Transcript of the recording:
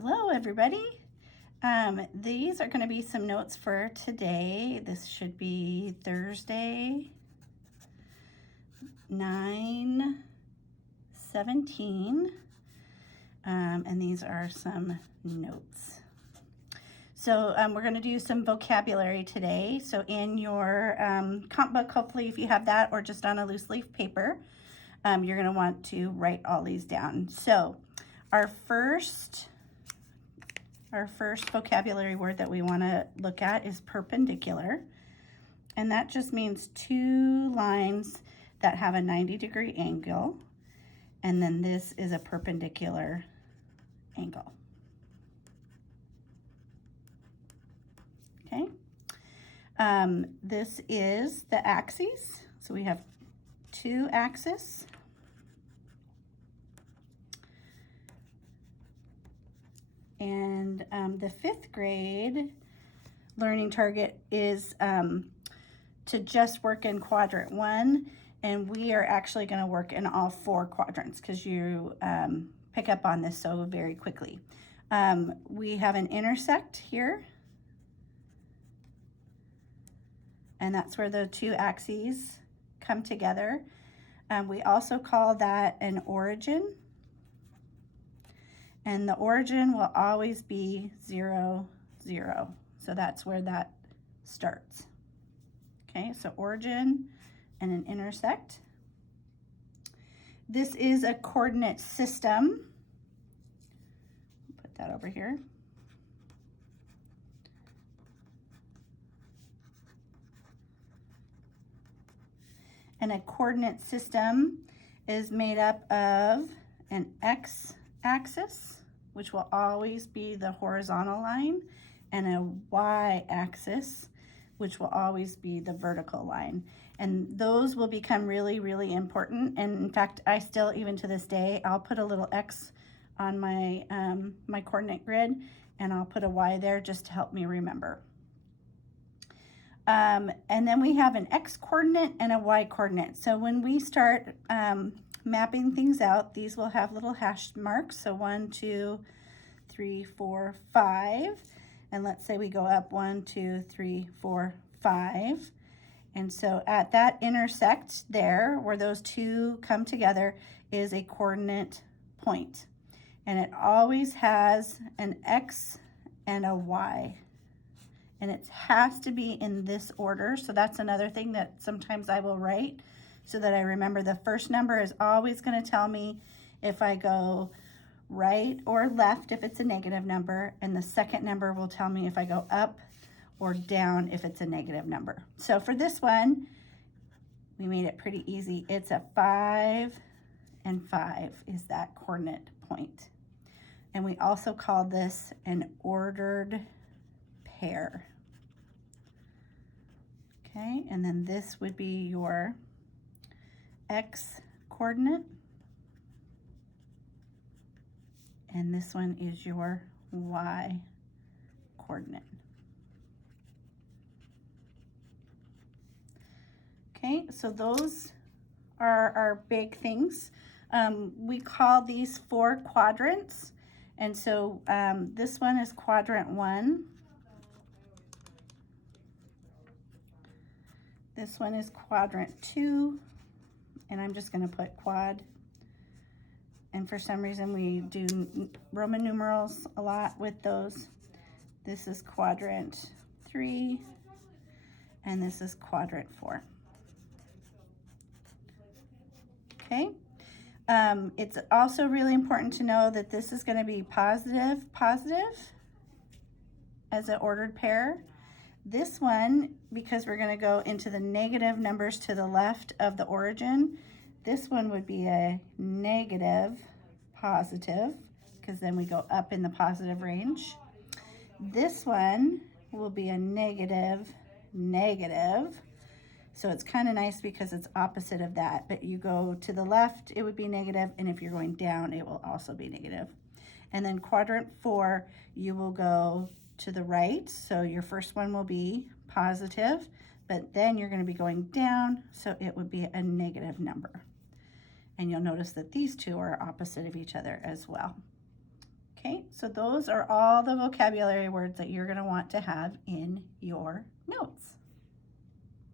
Hello, everybody. These are going to be some notes for today. This should be Thursday, 9/17, and these are some notes. So we're going to do some vocabulary today. So in your comp book, hopefully if you have that, or just on a loose leaf paper, you're going to want to write all these down. So our first vocabulary word that we want to look at is perpendicular, and that just means two lines that have a 90-degree angle, and then this is a perpendicular angle. Okay, this is the axes, so we have two axes. And the 5th grade learning target is to just work in quadrant 1, and we are actually going to work in all 4 quadrants because you pick up on this so very quickly. We have an intersect here, and that's where the two axes come together. We also call that an origin. And the origin will always be 0, 0. So that's where that starts. Okay, so origin and an intersect. This is a coordinate system. Put that over here. And a coordinate system is made up of an x-axis, which will always be the horizontal line, and a y-axis, which will always be the vertical line. And those will become really, really important. And in fact, I still, even to this day, I'll put a little X on my, my coordinate grid, and I'll put a Y there just to help me remember. And then we have an X coordinate and a Y coordinate. So when we start mapping things out, these will have little hash marks. So 1, 2, 3, 4, 5. And let's say we go up 1, 2, 3, 4, 5. And so at that intersect there, where those two come together, is a coordinate point. And it always has an X and a Y. And it has to be in this order. So that's another thing that sometimes I will write so that I remember. The first number is always going to tell me if I go right or left if it's a negative number, and the second number will tell me if I go up or down if it's a negative number. So for this one, we made it pretty easy. It's a 5 and 5 is that coordinate point. And we also call this an ordered pair. Okay, and then this would be your X coordinate, and this one is your Y coordinate. Okay, so those are our big things. We call these 4 quadrants, and so this one is quadrant 1. This one is quadrant 2, and I'm just going to put quad. And for some reason we do Roman numerals a lot with those. This is quadrant 3, and this is quadrant 4. Okay. It's also really important to know that this is going to be positive as an ordered pair. This one, because we're going to go into the negative numbers to the left of the origin, this one would be a negative positive, because then we go up in the positive range. This one will be a negative negative. So it's kind of nice because it's opposite of that. But you go to the left, it would be negative, and if you're going down, it will also be negative. And then quadrant 4, you will go to the right. So your first one will be positive, but then you're going to be going down, so it would be a negative number. And you'll notice that these two are opposite of each other as well. Okay, so those are all the vocabulary words that you're going to want to have in your notes.